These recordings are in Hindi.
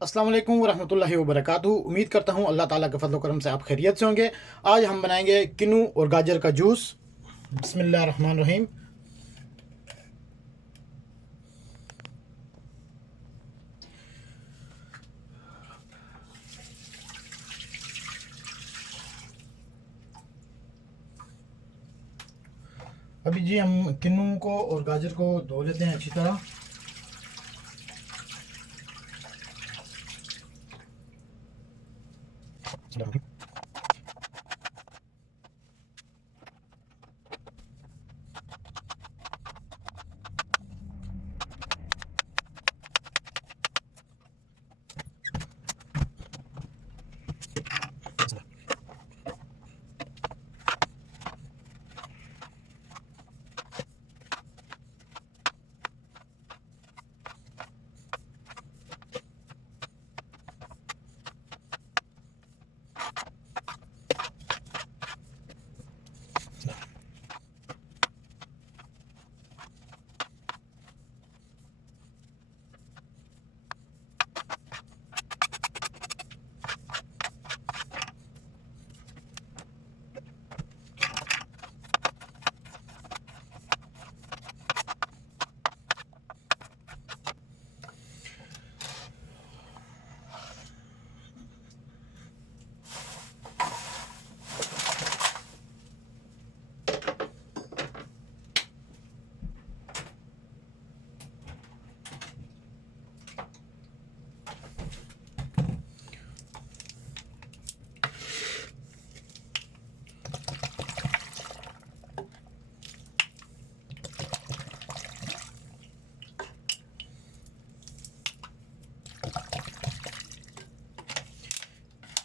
अस्सलाम वालेकुम रहमतुल्लाहि व बरकातहू। उम्मीद करता हूँ अल्लाह ताला के फजल करम से आप खैरियत से होंगे। आज हम बनाएंगे किनो और गाजर का जूस। बिस्मिल्लाह रहमान रहीम। अभी जी हम किनो को और गाजर को धो लेते हैं अच्छी तरह।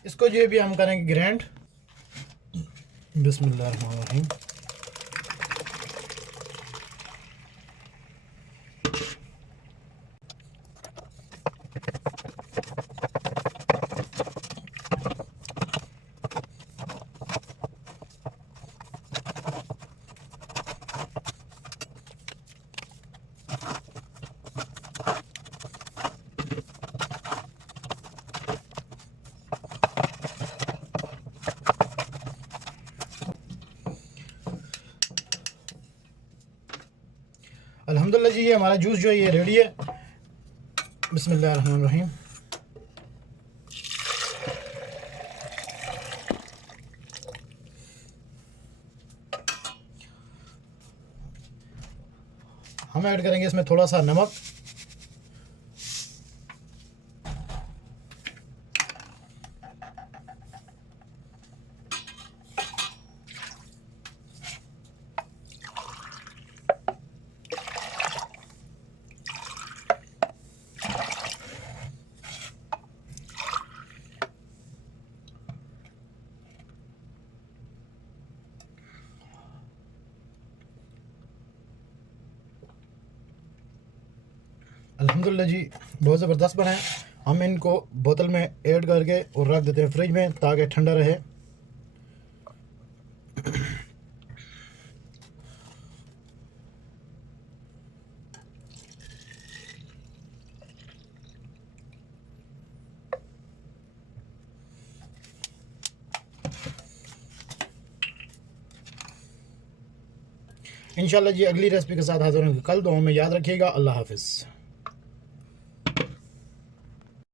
इसको जो भी हम करेंगे ग्राइंड। बिस्मिल्लाह रहमान रहीम। अल्हम्दुलिल्लाह जी, ये हमारा जूस जो है ये रेडी है। बिस्मिल्लाह रहमान रहीम। हम ऐड करेंगे इसमें थोड़ा सा नमक, अल्हम्दुलिल्लाह जी बहुत ज़बरदस्त बना है। हम इनको बोतल में ऐड करके और रख देते हैं फ्रिज में ताकि ठंडा रहे। इंशाल्लाह जी अगली रेसिपी के साथ हाजिर होंगे कल। दुआ में याद रखिएगा। अल्लाह हाफिज़।